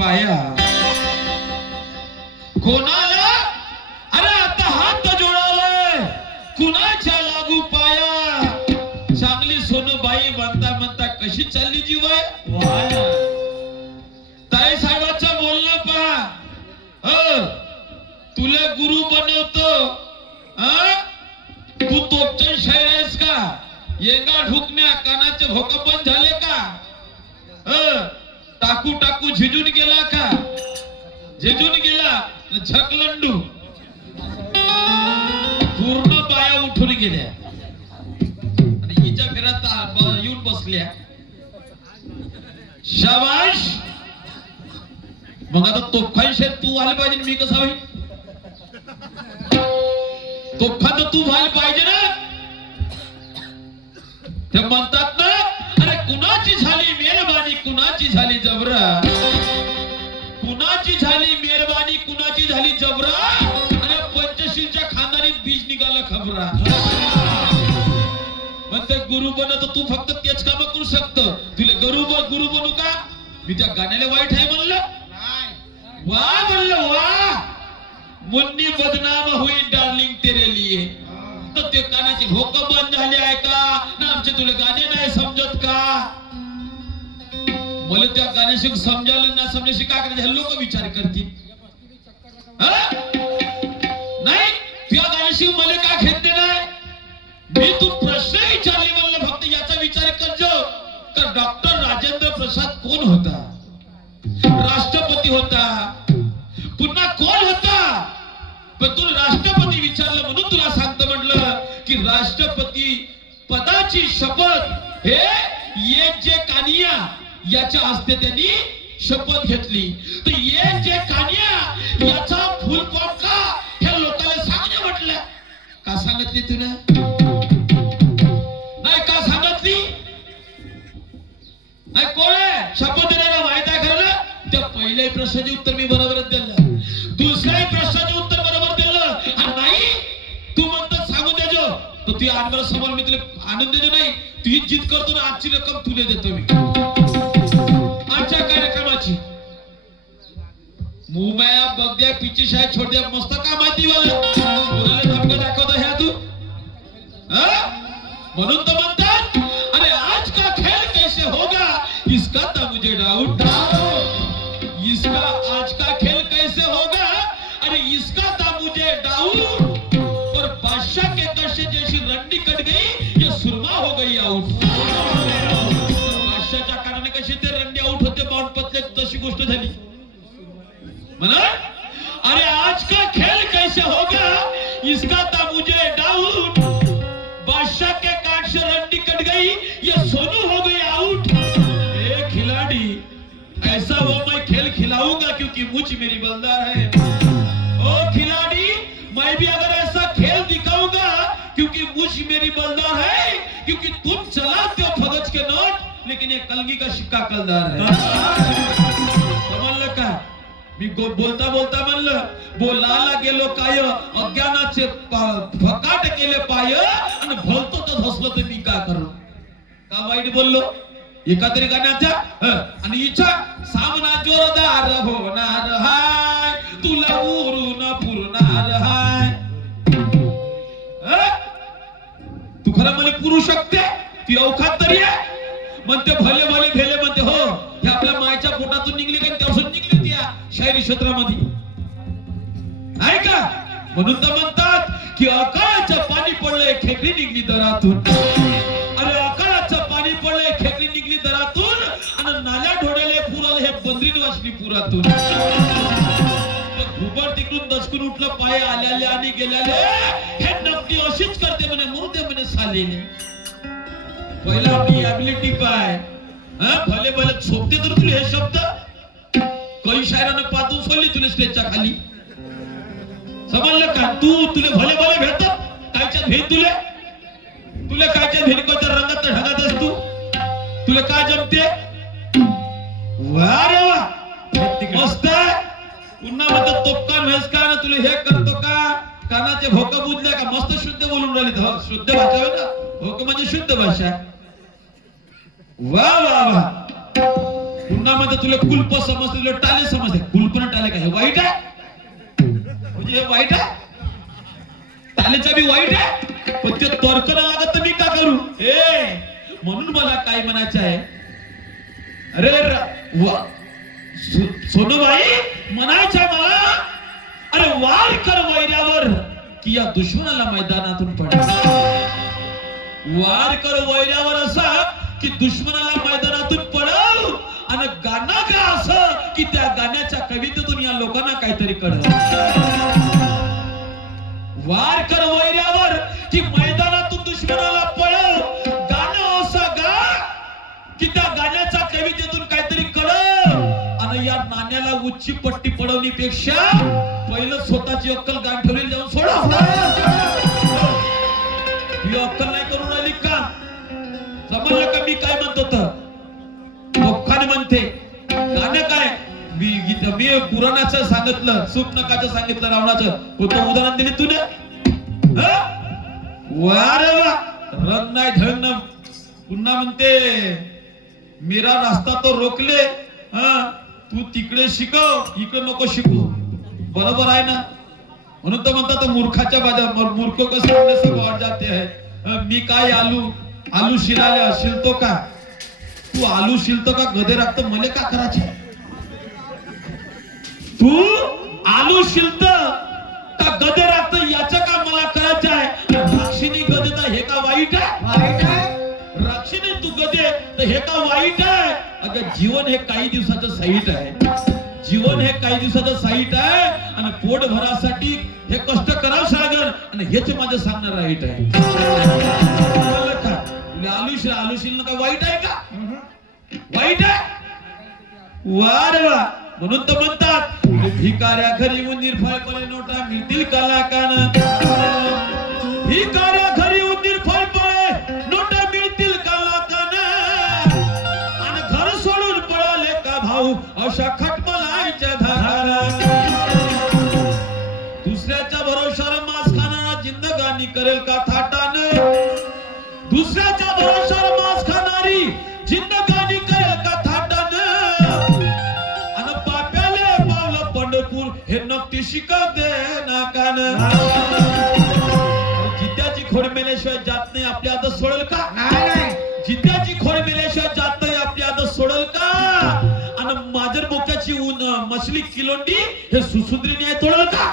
पाया कोणाला अरे आता हात जोडावे कुणाच्या लागू पाया चांगली सोनूबाई म्हणता म्हणता कशी चालली जीव आहे ताई साहेबांचं बोलणं पहा तुला गुरु बनवतो तू तोपचन शायर आहेस का येंगा ढुकण्या कानाचे भोक बंद झाले का टाकू टाकू झिजून गेला का झिजून गेला झकलंडू पूर्ण पाया उठून गेल्या आणि हिच्या घरात येऊन बसल्या शाबाश मग आता तोफखान शेत तू आले पाहिजे मी कसा होईल तोफखान तर तू व्हायला पाहिजे ना ते म्हणतात ना अरे कुणाची झाली मेहरबानी कुणाची झाली जबरा कुणाची झाली मेहरबानी कुणाची झाली जबरा आणि पंचशीलच्या खानदानीत बीज निघाला खबरा म्हणते गुरु बनत तू फक्त तेच काम करू शकतो तुला गुरु बनू का मी त्या गाण्याला वाईट आहे म्हणलं वाह म्हणलं वाह मुन्नी बदनाम हुई डार्लिंग तेरे लिए तर ते कानाचे भोक बंद झाले आहे का ना आमचे तुला गाणे नाही समजत का मला त्या गाण्याशी समजायला ना समजायशी का करायचं लोक विचार करतील नाही त्या गाण्याशी मला का घेतले नाही मी तू प्रश्न विचारले म्हणलं फक्त याचा विचार करजो तर डॉक्टर राजेंद्र प्रसाद कोण होता राष्ट्रपती होता पुन्हा कोण होता पण तू राष्ट्रपती विचारलं म्हणून तुला सांगतो म्हटलं की राष्ट्रपती पदाची शपथ हे ये जे कानिया याच्या हस्ते त्यांनी शपथ घेतली तर ये जे कानिया याचा फुल फॉर्म का ह्या लोकांना सांगणे म्हटलं का सांगितली तुला नाही का सांगितली नाही कोण आहे शपथ देण्याला माहित आहे खरं त्या पहिल्या प्रश्नाचे उत्तर मी बरोबरच दिलं दुसऱ्या प्रश्नाचे उत्तर बरोबर दिलं आणि नाही तू म्हणतो सांगून देजो तर ती आंबरा समोर मी तुला आणून देजो नाही तू ही जिद करतो ना आजची रक्कम तुला देतो मी आजच्या कार्यक्रमाची मुंबया बघद्या पिची शाळेत छोड़ द्या मस्त का माहिती वाला कोणाला धमका दाखवतो ह्या तू म्हणून तर म्हणतात अरे आज का खेल कैसे होगा इसका तो मुझे डाउट इसका आज का खेल कैसे होगा अरे इसका था मुझे डाउट और बादशाह के कश जैसी रंडी कट गई ये सुरमा हो गई आउट बादशाहच्या कारणाने कशी ते रंडी आउट होते बाउंड पतले तशी गोष्ट झाली म्हणा अरे आज का खेल कैसे होगा इसका था मुझे डाउट बादशाह के काट से रंडी कट गई ये सोनू हो गई आउट ए खिलाड़ी ऐसा वो मैं खेल खिलाऊंगा क्योंकि मुझ मेरी बलदार है ओ खिलाड़ी मैं भी अगर ऐसा खेल दिखाऊंगा क्योंकि मुझ मेरी बलदार है क्योंकि तुम चलाते हो फगज के नोट लेकिन ये कलगी का सिक्का कलदार है समजलं का मी बोलता बोलता म्हणलं बोलायला गेलो काय अज्ञानाचे फकाट केले पाय आणि भलतो तर धसलो तर मी का करू का वाईट बोललो एका तरी गाण्याच्या आणि इच्छा सामना जोरदार होणार हाय तुला उरून पुरणार हाय तू खरं मला पुरू शकते ती अवखात तरी आहे म्हणते भले भले भेले म्हणते हो हे आपल्या मायच्या पोटातून निघली का त्यापासून निघली ती शायरी क्षेत्रामध्ये आहे का म्हणून तर म्हणतात की अकाळाचं पाणी पडलंय खेकडी निघली दरातून अरे अकाळाचं पाणी पडलंय खेकडी निघली दरातून आणि नाल्या ढोळ्याला पूर आलं हे बंदरीन वाचली पुरातून घुबड तिकडून दचकून उठलं पाय आल्याले आणि गेल्याले हे नक्की अशीच करते म्हणे मुर्दे म्हणे सालेले पहिला आपली ॲबिलिटी पाय भले भले झोपते तर तुला हे शब्द काही शायरानं पातून सोडली तुला स्टेजच्या खाली समजलं का तू तुले भले भले भेटत कायच्या भेट तुला कायच्या भेटकोच्या रंगात ढगात असतो तुला काय जमते वा रे वा मस्त पुन्हा म्हणतात तोपकान व्हायस का ना तुला हे करतो का कानाचे भोक बुजले का मस्त शुद्ध बोलून राहिली शुद्ध भाषा आहे ना भोक म्हणजे शुद्ध भाषा वा वा वा पुन्हा मध्ये तुला कुल्प समजते, तुला टाले समजते. कुल्प ना टाले काय वाईट आहे? म्हणजे हे वाईट आहे? टालेचा बी वाईट आहे, पण ते तर्क ना लागत तर मी का करू? म्हणून मला काय म्हणायचं आहे, अरे सोनूबाई म्हणायचं मला, अरे वार कर वैऱ्यावर की या दुश्मनाला मैदानातून पडा. वार कर वैऱ्यावर असा की दुश्मनाला मैदानातून पडव, आणि गाणं गा असं की त्या गाण्याच्या कवितेतून या लोकांना काहीतरी कळव. वार कर वैऱ्यावर की मैदानातून दुश्मनाला पळव, गाणं असं गा की त्या गाण्याच्या कवितेतून काहीतरी कळव. आणि या नाण्याला उच्ची पट्टी पडवण्यापेक्षा पहिलं स्वतःची अक्कल गाण ठेवलेली जाऊन सोडा. ही अक्कल नाही करून राहिली का? समजलं का मी काय म्हणतो? मोखाने म्हणते गाणं काय, मी पुराणाचं सांगितलं, सुपनकाचं सांगितलं, रावणाचं कोणतं उदाहरण दिली तुने? वारे वा, रंग नाही ढंग ना. पुन्हा म्हणते मेरा रास्ता तो रोकले, तू तिकडे शिकव, इकडे नको शिकू. बरोबर आहे ना? म्हणून तर म्हणतात मूर्खाच्या बाजा, मूर्ख कसं वाढ जाते आहे. मी काय आलू शिरायला शिलतो का? तू आलू शिलतो का? गधे राखत मले का करायचे? तू आलू शिलत का गधे राखत याचं का मला करायचं आहे? राक्षिणी गधे तर हे का वाईट आहे? वाईट आहे. राक्षिणी तू गधे तर हे का वाईट आहे? अगं जीवन हे काही दिवसाचं साईट आहे. जीवन हे काही दिवसाचं साईट आहे, आणि पोट भरासाठी हे कष्ट करावं लागेल, आणि हेच माझं सांगणं राईट आहे. आलूशील काय वाईट आहे का? वाईट आहे? वारे वा. म्हणून तर म्हणतात भिकाऱ्या घरी उंदीर फळपळे नोटा मिळतील का लाखानं. भिकाऱ्या घरी उंदीर फळपळे नोटा मिळतील का लाखानं, आणि घर सोडून पळाले का भाऊ अशा खटमलाईच्या धारा. दुसऱ्याच्या भरोशावर मांस खाणारा जिंदगानी करेल का थाटानं. दुसऱ्याच्या भरोशावर मांस खाणारी जिंदगानी करेल का थाटानं, आणि पाप्याले पावलं पंढरपूर हे नक्की शिकवते नाकानं. जित्याची खोड मेल्याशिवाय जात नाही आपली आदत सोडेल का? नाही. जित्याची खोड मेल्याशिवाय जात नाही आपली आदत सोडेल का? आणि माजर बोक्याची मछली किलोंडी हे सुसुंदरी न्याय तोडेल का?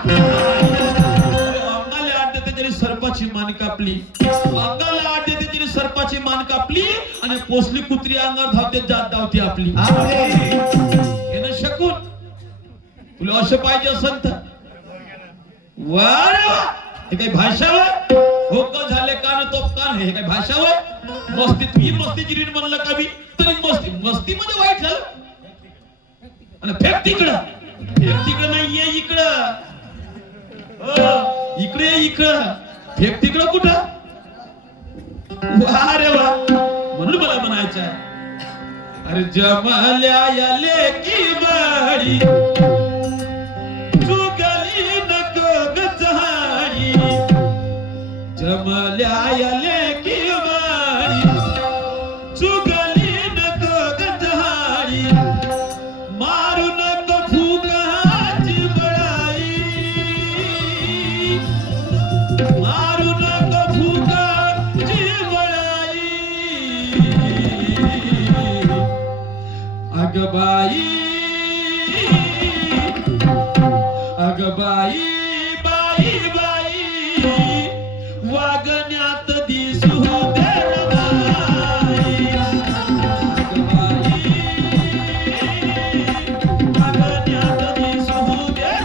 अंगाला आठ देते तरी सर्पाची मान कापली, अंगाला आठ देते तरी सर्पाची मान कापली, आणि पोसली कुत्री अंगावर धावते जात धावते आपली. हे ना शकून तुला असं पाहिजे असं तर वा. हे काही भाषा व हो झाले कान तोप कान, हे काही भाषा व मस्ती. तुम्ही मस्तीची रीड म्हणलं का मी तरी मस्ती म्हणजे वाईट झालं. आणि फेक तिकडं नाहीये इकडं, इकडे इकडं फेक तिकडं कुठं? वा रे वा. म्हणून मला म्हणायचं आहे, अरे जमल्या या लेकी बाडी चुगली नको गजाडी. जमल्या या लेकी बाडी चुगली नको गजाडी, मारू नको फुकाची बळाई, मारू नको फुकाची बळाई. अगबाई अगबाई बाई बाई वागण्यात दिसू दे बाई. अगबाई वागण्यात दिसू दे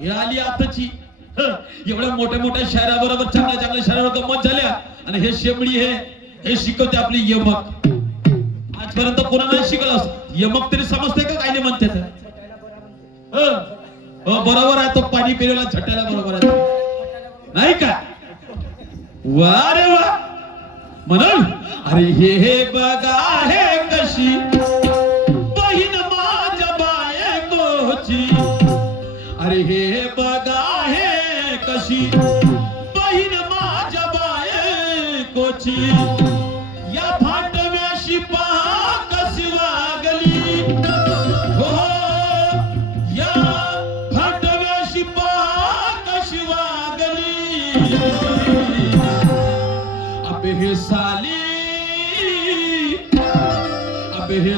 हे आली आताची. एवढ्या मोठ्या मोठ्या शहराबरोबर चांगल्या चांगल्या शहरावर गंमत झाल्या आणि हे शेमडी हे शिकवते आपली यमक. आजपर्यंत कोणाला नाही शिकलं असं. यमक तरी समजते का काय म्हणते बरोबर आहे. तो पाणी पिलेला झटायला बरोबर आहे नाही का? वा रे वा. म्हणून अरे हे बघा हे कशी बहीण माझ्या बायकोची. अरे हे बघा हे कशी बहीण माझ्या बायकोची. या भांडव्याशी पहा कशी वागली. हो या भांडव्याशी पहा कशी वागली. अबे हे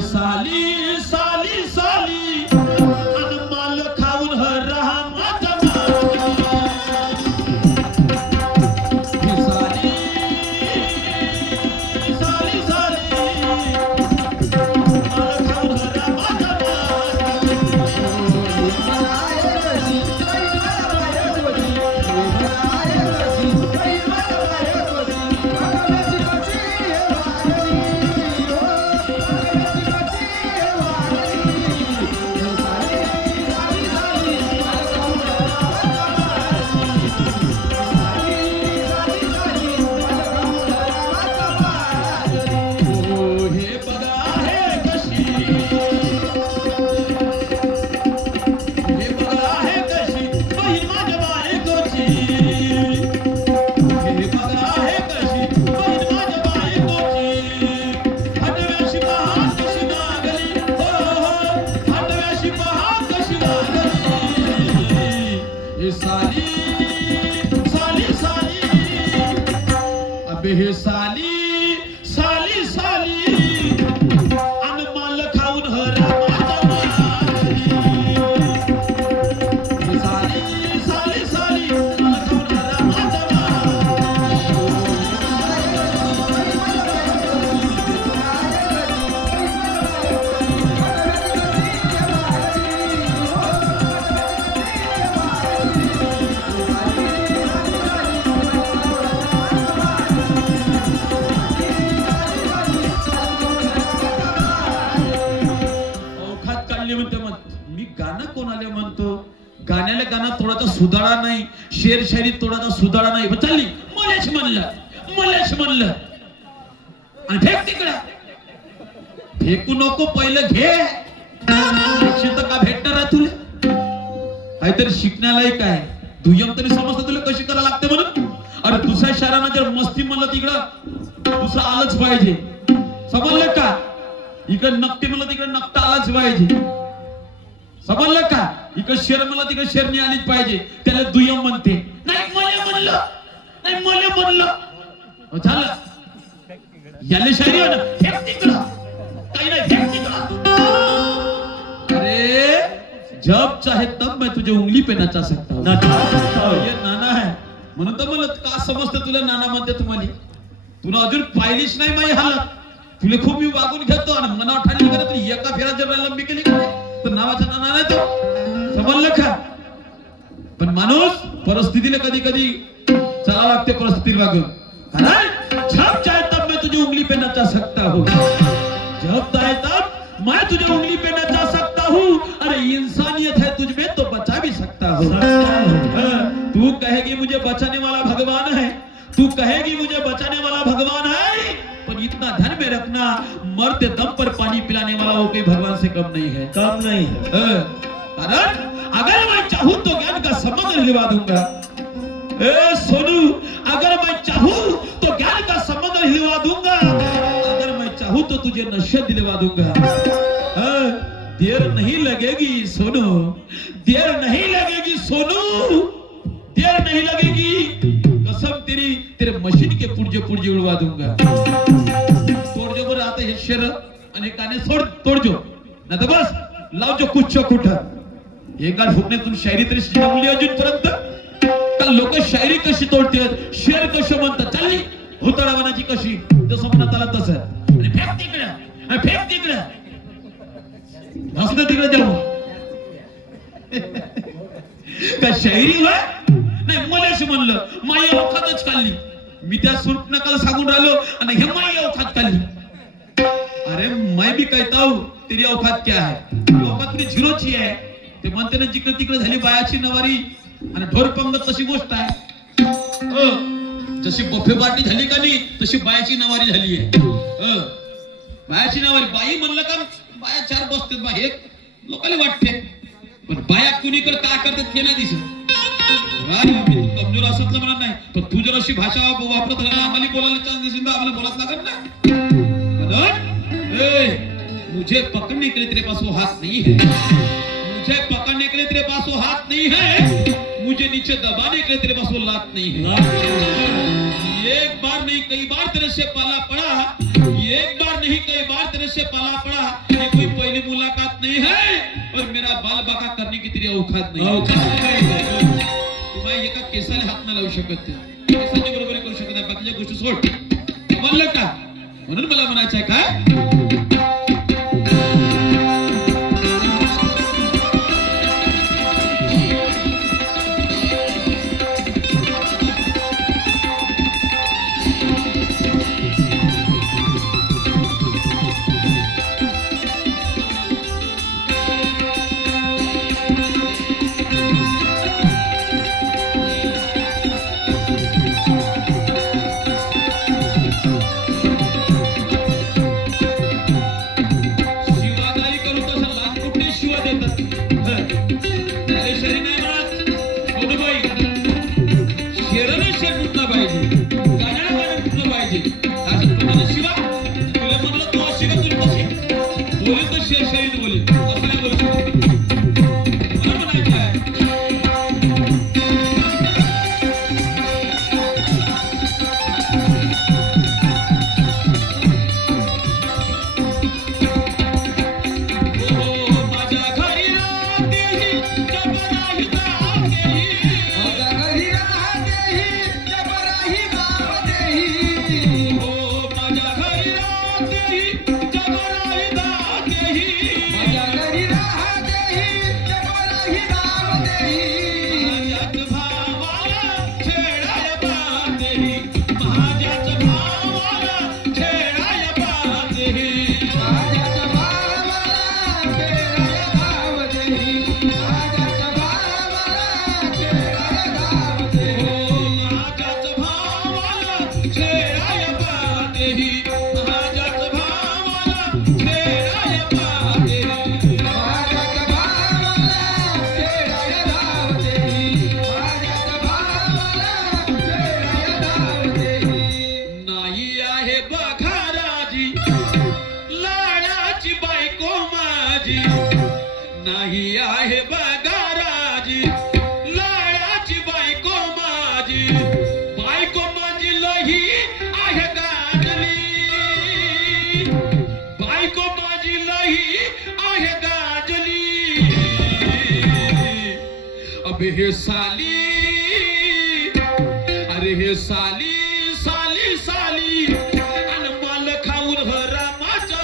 साली साली साली अनमाल खाऊन रहा माझा हे साली साली साली अनमाल खाऊन रहा माझा. हे साली साली साली अनमाल खाऊन साली साली साली मी गाणं कोणाला म्हणतो. गाण्याला गाणं थोडासा सुधारा नाही, शेर शायरीत थोडासा सुधारा नाही. चालली मलेच म्हणलं आणि फेक तिकडं. फेकू नको, पहिलं घे. शिक्षित का भेटणार आहे तुला? काहीतरी शिकण्यालाही काय दुय्यम तरी समजतं तुला कशी करायला लागते म्हणून. अरे दुसऱ्या शहरानं जर मस्ती म्हणलं तिकडं दुसरं आलंच पाहिजे. समजलं का? इकडे नकटी म्हणलं तिकडे नकटा आलाच पाहिजे. समजलं का? इकडे शेर म्हणलं तिकडे शेरणी आलीच पाहिजे. त्याला दुय्यम म्हणते. नाही मले म्हणलं झालं. याले शायरी आहे ना, फेक तिकडं. काही नाही, फेक तिकडं. अरे जब चाहे तब मैं तुझे उंगली पे नचा सकता हूं. ये नाना है म्हणून तर मला का समजतं तुला नाना म्हणते. तुम्हाला तुला अजून पाहिलीच नाही माझी हालत. तुला खूप मी वागून घेतो आणि मनावर ठाणी करत तरी एका फेरा जर लंबी केली तर नावाचा नाना नाही तो. समजलं का? पण माणूस परिस्थितीला कधी कधी चला लागते परिस्थितीला वागून. जब चाहे तब मैं तुझे उंगली पे नचा सकता हूँ. जब चाहे तब मैं तुझे उंगली पे नचा सकता हूँ. अरे इंसानियत है तुझ में तो बचा भी सकता हूँ. तू कहेगी मुझे बचाने वाला भगवान है, तू कहेगी मुझे बचाने वाला भगवान है, पर इतना ध्यान में रखना मरते दम पर पानी पिलाने वाला वो कोई भगवान से कम नहीं है. कम नहीं है. कारण अगर मैं चाहूं तो ज्ञान का समुद्र हिलवा दूंगा. ए सोनू, अगर मैं चाहूं तो ज्ञान का समुद्र हिलवा दूंगा. अगर मैं चाहूं तो तुझे नशे दिलवा दूंगा. देर नहीं लगेगी सोनू, देर नहीं लगेगी सोनू, देर नहीं लगेगी. कसम तेरी तेरे मशीन के पुर्जे उड़वा दूंगा. तोड़जो बरं आता हे शेर आणि काने तोड़जो ना तर बस लावजो कुठं. एक गाड फुकण्यातून शायरी तरी शिकवली अजूनपर्यंत का? लोक शायरी कशी तोडतात, शेर कशी म्हणतात, चालली भूतळावनाची कशी जसं म्हणत आला तसं. आणि फेक तिकडं हसत तिकडे जाऊ. का शायरी होय नाही मलाच म्हणलं माई अवखातच खाल्ली मी त्या सूट नकाल सांगून राहिलो आणि हे माई अवखात खाल्ली अरे मैं भी कहता हूं तेरी औकात क्या है औकात तुझी झिरोची आहे ते म्हणते ना जिकडे तिकडे झाली बायाची नवारी आणि ढोर पंगत तशी गोष्ट आहे जशी बफे पार्टी झाली का नाही तशी बायाची नवारी झाली आहे बायाची नवारी बाई म्हणलं का बाया चार बसतात बा हे लोकांना वाटते पण बाया कुणीकडे काय करतात ते नाही दिसत कमजोर असतलं म्हणत नाही पण तू जर अशी भाषा वापरत राहिला आम्हाला बोलायला चान्स दिसेल तर आम्हाला बोलायला लागत ना मुझे पकड़ने के लिए तेरे पास वो हाथ नहीं है मुझे पकड़ने के लिए तेरे पास वो हाथ नहीं है मुझे नीचे दबाने के लिए तेरे पास वो लात नहीं है एक बार नहीं कई बार तेरे से पाला पड़ा एक बार नहीं कई बार तेरे से पाला पड़ा ये कोई पहली मुलाकात नहीं है और मेरा बाल बाका करने की तेरी औकात नहीं तुम्हाला एका केसाला हात न लावू शकत केसाची बरोबरी करू शकत नाही बाकीच्या गोष्टी सोड म्हणलं का म्हणून मला म्हणायचं आहे काय हे साली अरे हे साली साली साली अन माल खाऊन हरामाच्या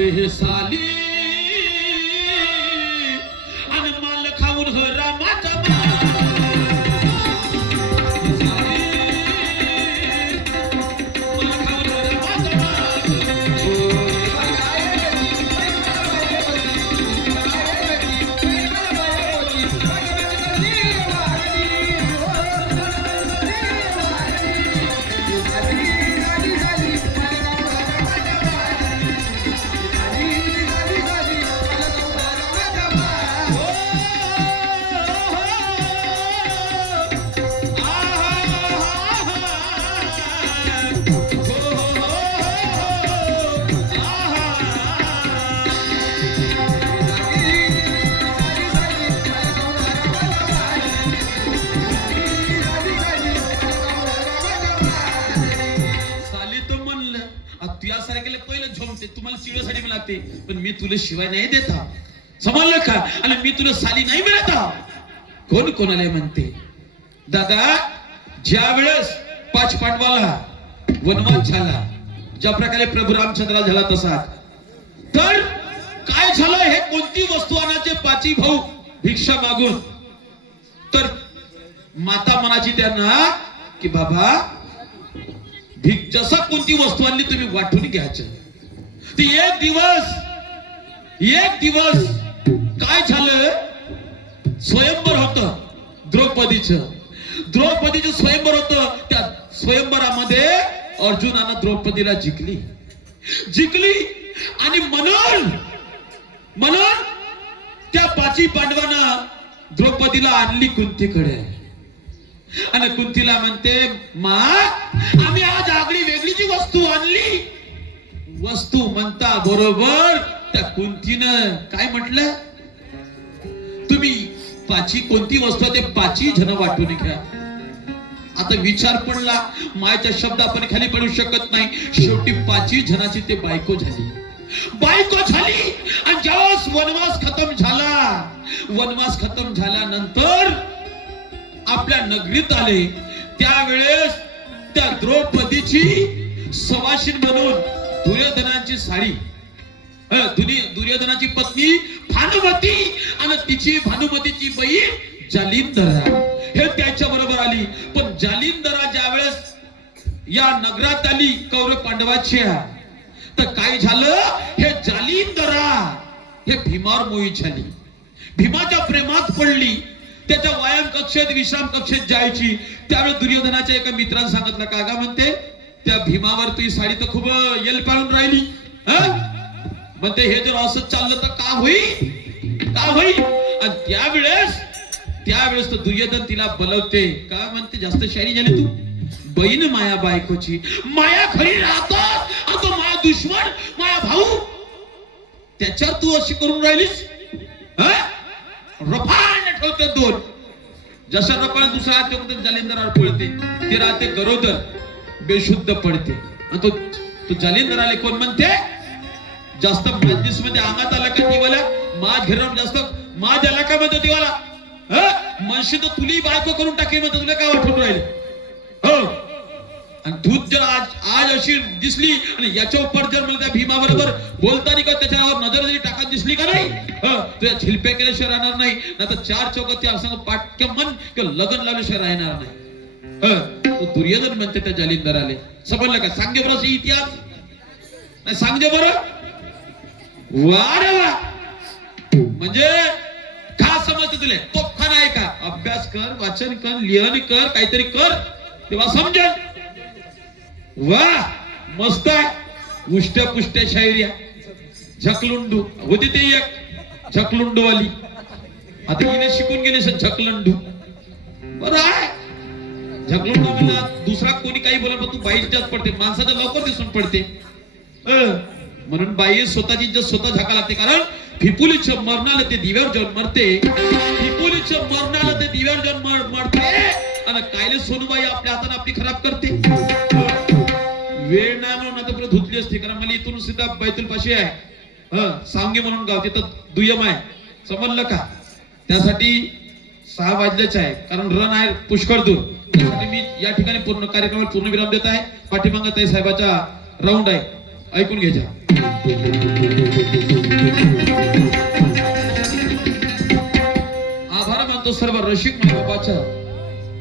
अबे साली आणि माल खाऊन हरामाचा राहते, पण मी तुला शिवाय नाही देत आहो. समजलं का? आणि मी तुला साली नाही मिळत आहो. कोण कोणाला म्हणते? दादा, ज्या वेळेस 5 पांडवाला वनवास झाला, ज्या प्रकारे प्रभू रामचंद्र झाला तसा, तर काय झालं? हे कोणती वस्तू आणायचे 5 भाऊ भिक्षा मागून, तर माता म्हणायची त्यांना की बाबा जसा कोणती वस्तू आणली तुम्ही वाटून घ्यायचं. ती एक दिवस काय झालं? स्वयंवर होतं द्रौपदीचं स्वयंवर होतं. त्या स्वयंवरामध्ये अर्जुनानं द्रौपदीला जिंकली आणि म्हणून त्या 5 पांडवांना द्रौपदीला आणली कुंतीकडे. आणि कुंतीला म्हणते, मा, आम्ही आज आगळी वेगळी जी वस्तू आणली. वस्तू म्हणता बरोबर त्या कुंतीनं काय म्हटलं? तुम्ही 5 कोणती वस्तू ते 5 जण वाटून घ्या. आता विचार पडला, मायच्या शब्द आपण खाली पडू शकत नाही. शेवटी 5 जणांची ते बायको झाली. आणि ज्यावेळेस वनवास खतम झाल्यानंतर आपल्या नगरीत आले, त्यावेळेस त्या द्रौपदीची सवाशीण म्हणून दुर्योधनाची साडी, दुर्योधनाची पत्नी भानुमती आणि तिची भानुमतीची बहीण जालिंधरा हे त्याच्या बरोबर आली. पण जालिंधरा ज्यावेळेस या नगरात आली कौरव पांडवाच्या, तर काय झालं? हे जालिंधरा हे भीमावर मोहित झाली, भीमाच्या प्रेमात पडली. त्याच्या व्यायाम कक्षेत विश्राम कक्षेत जायची. त्यावेळेस दुर्योधनाच्या एका मित्राने सांगितलं, कागा म्हणते त्या भीमावर तुझी साडी तर खूप येल पाळून राहिली. म्हणते हे जर असं चाललं तर का होईल? आणि त्यावेळेस तो दुर्योधन तिला बोलवते, का म्हणते जास्त शायरी झाली तू. बहीण माया बायकोची माया खरी राहतात, तो माया दुश्मन माया भाऊ, त्याच्यावर तू अशी करून राहिलीस. रफान ठेवते 2 जसा रफान दुसरा हात जालिंधरावर पळते. ती राहते गरोदर, बेशुद्ध पडते. आणि तो जालिंधराला कोण म्हणते? जास्त मजलिस मध्ये अंगात आला का देवाला माझ घेऊन जास्त माझ आला का म्हणतो देवाला. मनशी तर तुली बायको करून टाकेल म्हणतो, तुला काय वाटून राहिले? हो. आणि तू जर आज अशी दिसली आणि याच्या उपर जर मला त्या भीमा बरोबर बोलताना का त्याच्यावर नजर जरी टाकत दिसली का नाही, तुझ्या झिलप्या केल्याशिवाय राहणार नाही. तर 4 चौकात त्या संग पाटक्या मन किंवा लग्न लावल्याशिवाय राहणार नाही. तो दुर्योधन म्हणते त्या जालिंधराले, समजलं का? सांगे बरं इतिहास नाही, सांगजे बरं. वा रे वा. म्हणजे का समजतं तुला? तो खाना आहे का? अभ्यास कर, वाचन कर, लिहन कर, काहीतरी कर, तेव्हा समजेल. वा, मस्त आहे. उष्ट्या पुष्ट्या शायऱ्या. झकलुंडू होती ते एक झकलुंडू वाली. आता हिने शिकून गेले झकलंडू. बरं आहे. झकलुंडू मला दुसरा कोणी काही बोला, तू बाईच्याच पडते, माणसाच्या लवकर दिसून पडते. म्हणून बाई स्वतःची इज्जत स्वतः झाका लागते. कारण फिपुलीच्या मरणाला ते दिव्यावर जाऊन मरते. फिपुलीच्या मरणाला ते दिव्यावर जाऊन मरते. आणि कायले सोनूबाई आपल्या हाताने आपली खराब करते. वेळ नाही म्हणून आता परत धुतली असते. कारण मला इथून सुद्धा बैतूल पाशी आहे, सांगे म्हणून गाव, तिथं दुय्यम आहे. समजलं का? त्यासाठी 6 वाजलेच आहे, कारण रण आहे पुष्कळ दूर. त्यासाठी मी या ठिकाणी पूर्ण कार्यक्रमाला पूर्ण विराम देत आहे. पाठीमागं ताई साहेबाचा राऊंड आहे, ऐकून घ्यायचा. आभार मानतो सर्व रसिक माय बाबाचा,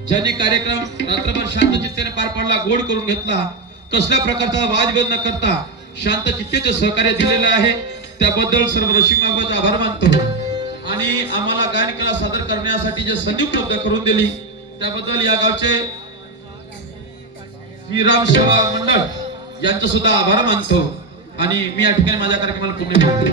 ज्यांनी कार्यक्रम रात्रभर शांत चित्तेने पार पाडला, गोड करून घेतला. कसल्या प्रकारचा वादविवाद न करता शांत चित्तेचे सहकार्य दिलेलं आहे. त्याबद्दल सर्व रसिक माय बाबाचा आभार मानतो. आणि आम्हाला गायन कला सादर करण्यासाठी जे संधी उपलब्ध करून दिली त्याबद्दल या गावचे श्रीराम सेवा मंडळ यांचा सुद्धा आभार मानतो. आणि मी या ठिकाणी माझ्या कार्यक्रमाला पूर्ण करतो.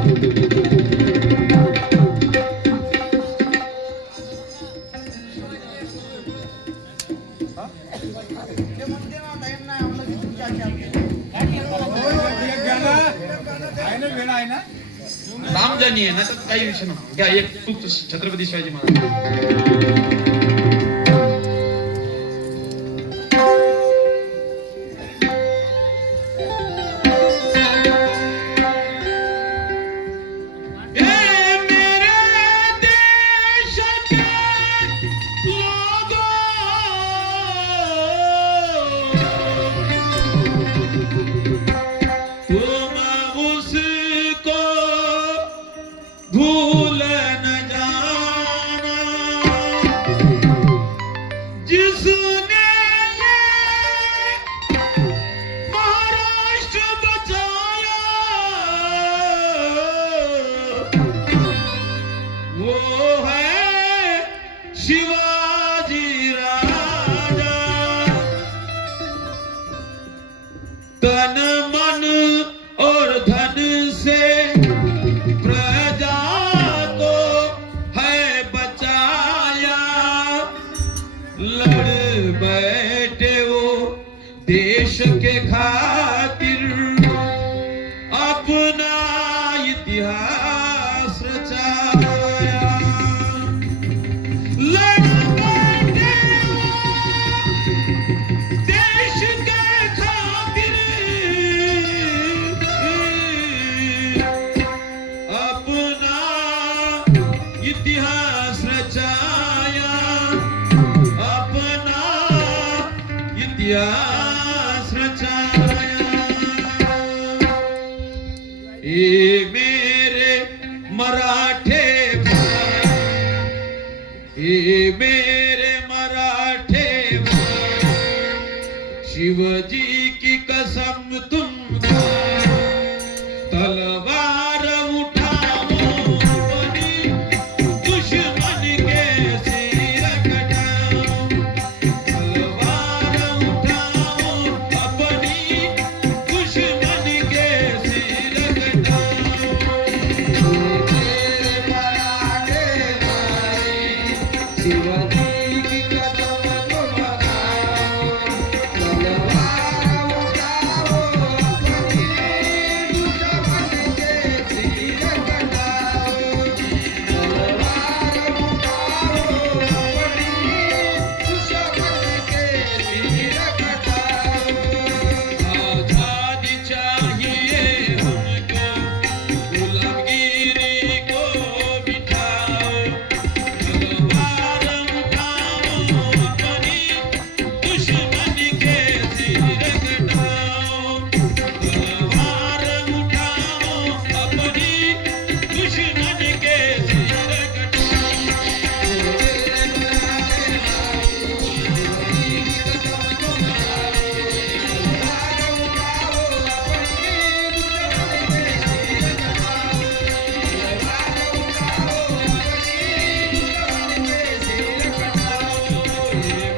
राम जानी आहे ना, तर काही विषय नाही. घ्या एक खूप छत्रपती शिवाजी महाराज. शिवाजी राजा तन मन और धन से प्रजा को है बचाया, लड़ बैठे वो देश के खातिर अपना इतिहास रचाया। लड़ बैठे देश के खातिर अपना इतिहास रचाया, अपना इतिहास रचाया। ए मेरे मराठे भाई, ए मेरे मराठे भाई, शिवजी की कसम तुम खाओ, तलवार उठाओ अपनी दुश्मन के सिर कटाओ, तलवार उठाओ अपनी दुश्मन के सिर कटाओ। मेरे मराठे भाई, शिवाजी की कसम तुम खाओ, तलवार उठाओ अपनी दुश्मन के सिर कटाओ, तलवार उठाओ अपनी दुश्मन के सिर कटाओ। आजादी चाहिए हमको, गुलामगिरी को मिटाओ, तलवार उठाओ अपनी दुश्मन के सिर कटाओ, तलवार उठाओ अपनी दुश्मन के सिर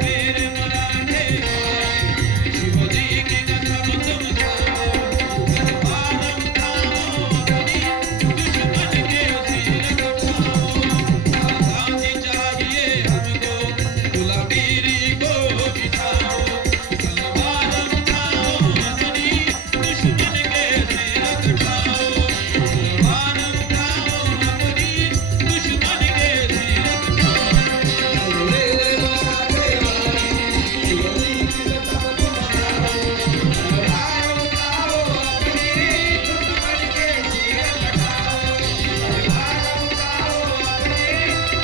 मेरे मराठे शिवाजी की कसम तुम खाओ, तलवार उठाओ अपनी दुश्मन के सिर कटाओ। आजादी चाहिए हमको, गुलामगिरी को मिटाओ, तलवार उठाओ अपनी दुश्मन के सिर कटाओ, तलवार उठाओ अपनी दुश्मन के सिर कटाओ। मेरे मराठे भाई, शिवाजी की कसम तुम खाओ, तलवार उठाओ अपनी दुश्मन के सिर कटाओ, तलवार उठाओ अपनी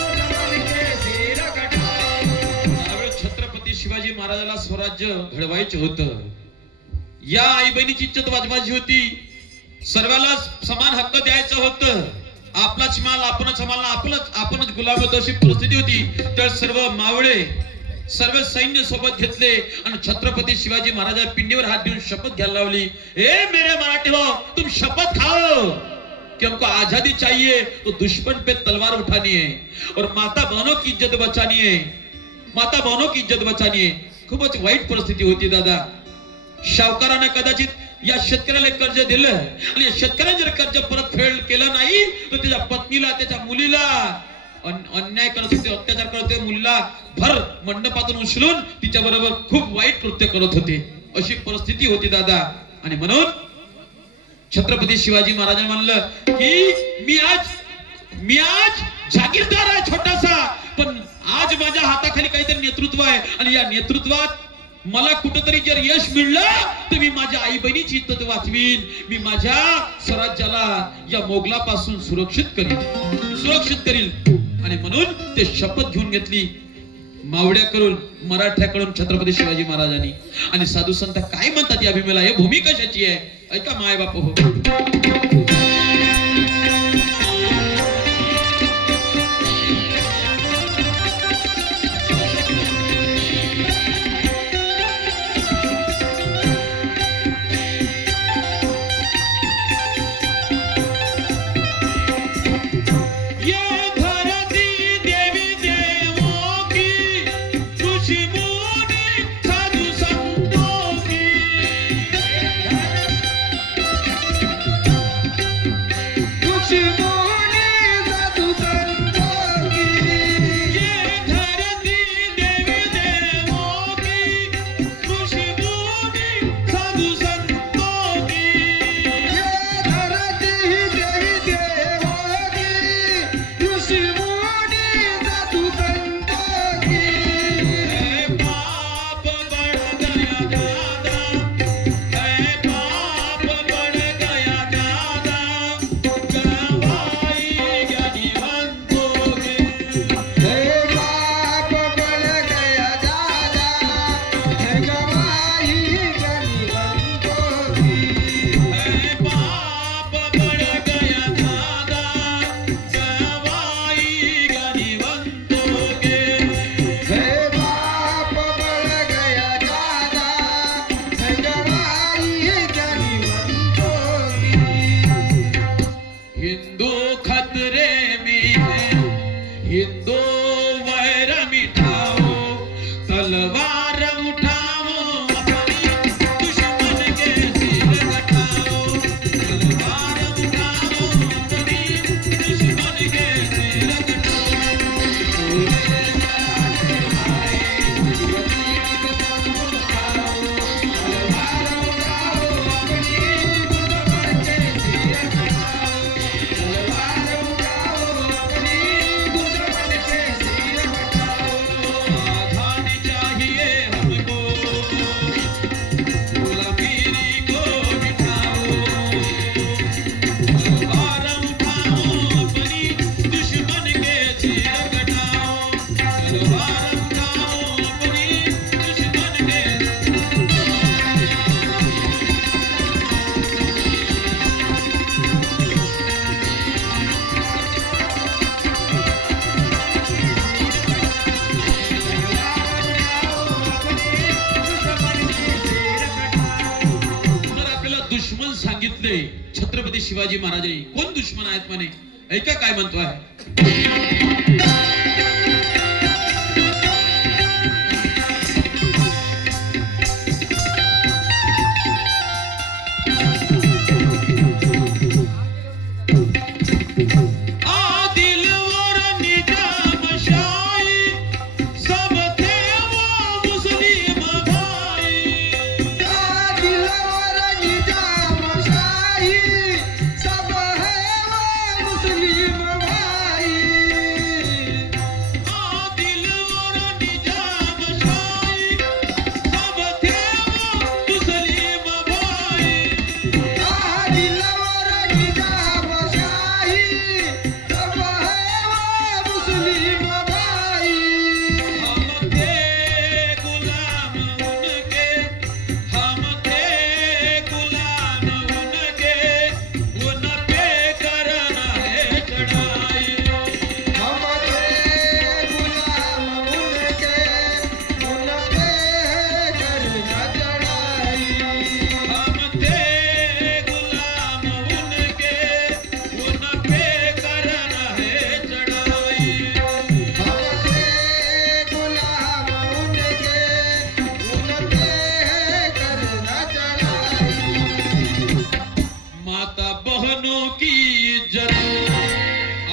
दुश्मन के सिर कटाओ। त्यावेळी छत्रपती शिवाजी महाराजाला स्वराज्य घडवायचं होतं. या आई बहिणीची इज्जत वाजवायची होती, सर्वाला समान हक्क द्यायचं होतं. आपलाच माल आपणच सांभाळणं, आपणच गुलाम होतो अशी परिस्थिती होती. तर सर्व मावळे सर्व सैन्य सोबत घेतले आणि छत्रपती शिवाजी महाराज पिंडीवर हात देऊन शपथ घ्यायला लावली. ए मेरे मराठे हो, तुम शपथ खाओ कि हमको आजादी चाहिए तो दुश्मन पे तलवार उठानी है और माता बहनों की इज्जत बचानी है, माता बहनों की इज्जत बचानी है. खूपच वाईट परिस्थिती होती दादा. सावकाराने कदाचित या शेतकऱ्याला कर्ज दिलं आणि या शेतकऱ्याने जर कर्ज परत फेड केलं नाही तर त्याच्या पत्नीला, त्याच्या मुलीला अन्याय करत होते, अत्याचार करत होते. मुलीला भर मंडपातून उचलून तिच्या बरोबर खूप वाईट कृत्य करत होते. अशी परिस्थिती होती दादा. आणि म्हणून छत्रपती शिवाजी महाराजांनी म्हणलं की मी आज जागीरदार आहे छोटासा, पण आज माझ्या हाताखाली काहीतरी नेतृत्व आहे आणि या नेतृत्वात मला कुठेतरी जर यश मिळलं तर मी माझ्या आई बहिणीची इज्जत वाचवीन, मी माझ्या स्वराज्याला या मोगलापासून सुरक्षित करील. आणि म्हणून ते शपथ घेऊन घेतली मावड्याकडून, मराठ्याकडून छत्रपती शिवाजी महाराजांनी. आणि साधू संत काय म्हणतात या भूमीला, हे भूमी कशाची आहे ऐका माय बाप हो. ये धरती देवी देवों बिठाओ तलवार उठाओ अपनी दुश्मन के सिर कटाओ तलवार उठाओ अपनी दुश्मन के सिर दुश्मन सांगितले छत्रपती शिवाजी महाराजांनी. कोण दुश्मन आहेत म्हणे? ऐका काय म्हणतो आहे.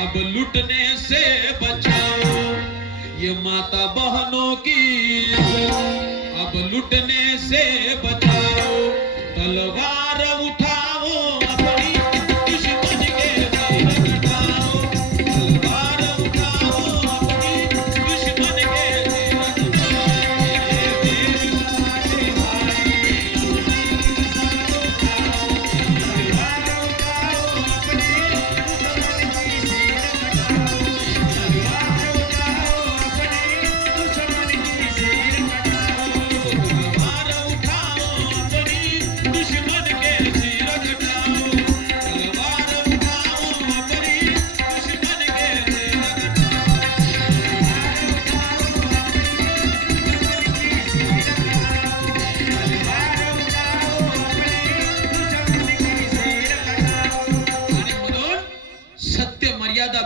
अब लुटने से बचाओ ये माता बहनों की अब लुटने से बचाओ तलवार उठाओ अपनी दुश्मन के सिर कटाओ तलवार उठाओ अपनी दुश्मन के सिर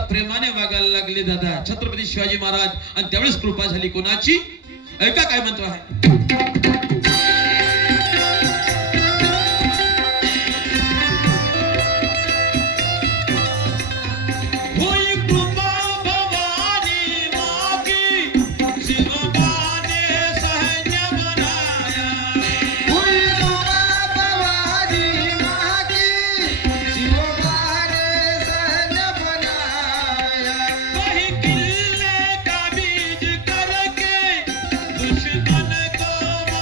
प्रेमाने वागायला लागले दादा छत्रपती शिवाजी महाराज. आणि त्यावेळेस कृपा झाली कोणाची? ऐका काय म्हणतो आहे. दुश्मन को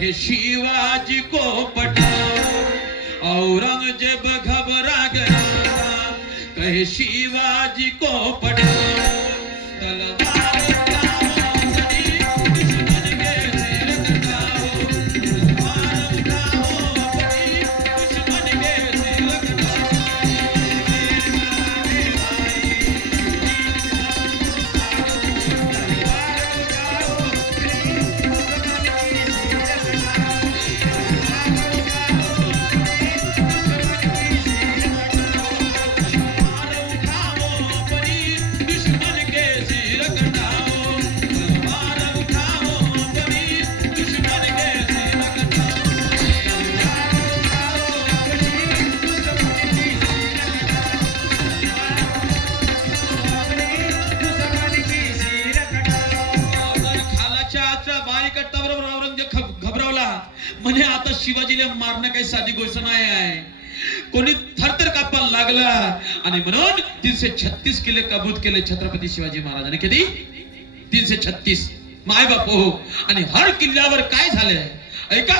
कहे शिवाजी को पठाओ, औरंगजेब घबरा गया, कहे शिवाजी को पठाओ, तलवार उठाओ अपनी दुश्मन के सिर कटाओ, तलवार उठाओ अपनी दुश्मन के सिर कटाओ। म्हणे आता शिवाजीला मारणं काही साधी गोष्ट नाही आहे. कोणी थरथर कापायला लागला आणि म्हणून 336 किल्ले काबूत केले छत्रपती शिवाजी महाराजांनी. किती? 336. माय बाप हो. आणि हर किल्ल्यावर काय झालंय ऐका.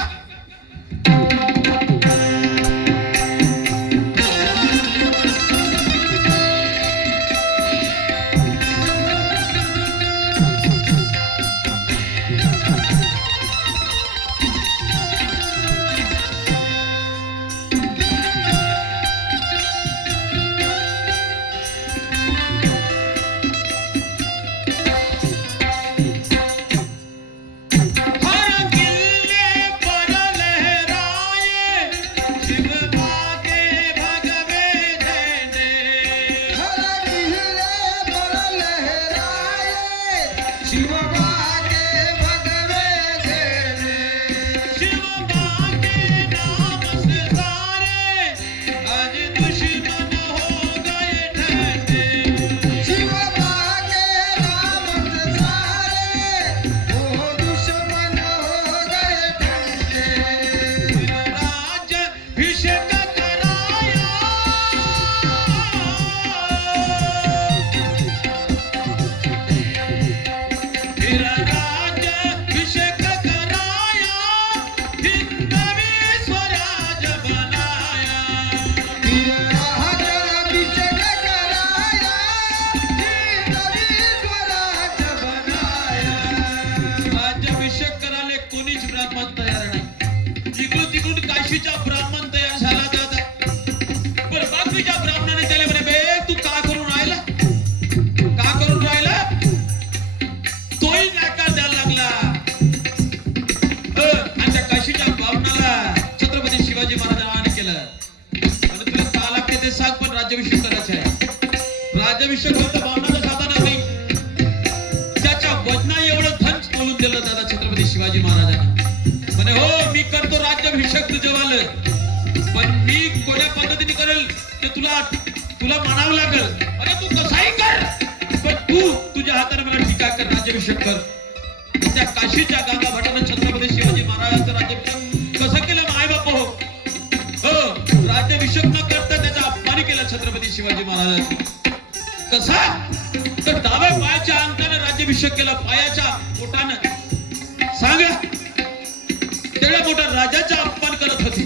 राज्याभिषेक होता बावनाचा साधा नाही. त्याच्या वजना एवढं धन बोलून दिलं दादा छत्रपती शिवाजी महाराजांना. म्हणे हो मी करतो राज्याभिषेक तुझ्यावाल, पण मी कोण्या पद्धतीने करेल ते तुला म्हणावं लागेल. अरे तू कसाही कर, पण तू तुझ्या हाताने मला टीका कर, राज्याभिषेक कर. त्या काशीच्या गंगा भटानं छत्रपती शिवाजी महाराजांचं राज्याभिषेक कसं केलं माय बाप हो. राज्याभिषेक न करता त्याचा अपमान केला छत्रपती शिवाजी महाराजांचा. कसा तर डाव्या पायाच्या अंकाने राज्याभिषेक केला, पायाच्या पोटानं. सांगा तेवढ्या मोठ्या राजाचा अपमान करत होते.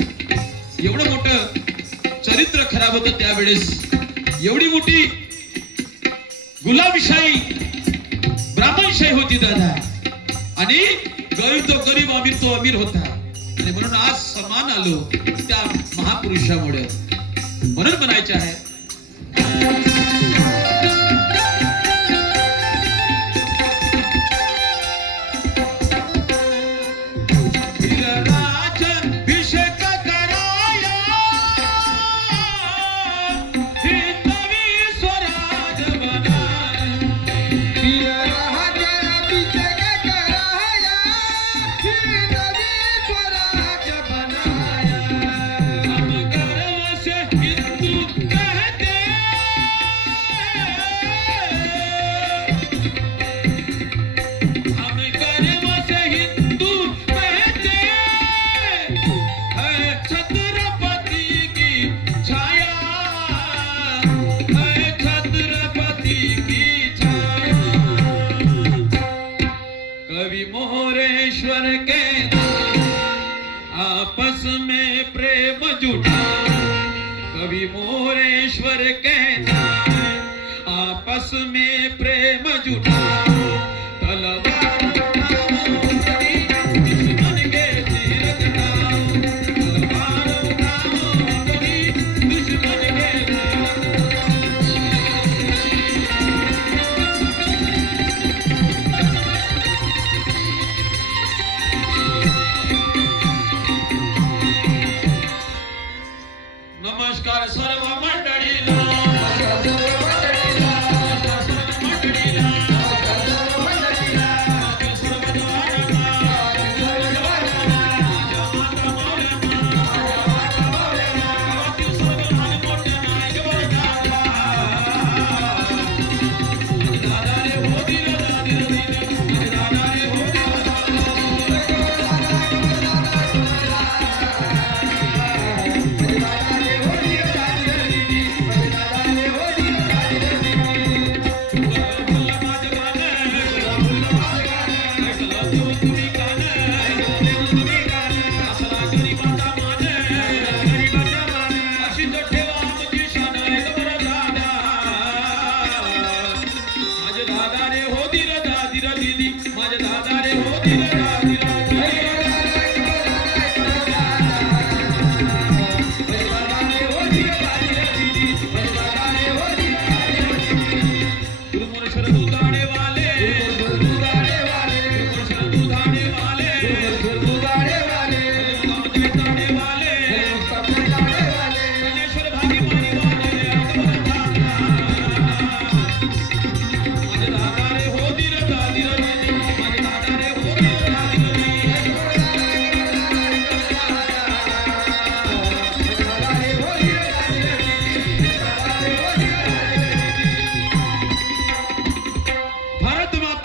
एवढं मोठं चरित्र खराब होतं त्यावेळेस. एवढी मोठी गुलामशाही ब्राह्मणशाही होती दादा. आणि गरीब तो गरीब, अमीर तो अमीर होता. आणि म्हणून आज समान आलो त्या महापुरुषामुळे. म्हणून म्हणायचे आहे कवि मोरेश्वर के आपस में प्रेम जुटा कवि मोरेश्वर कहता है आपस में प्रेम जुटा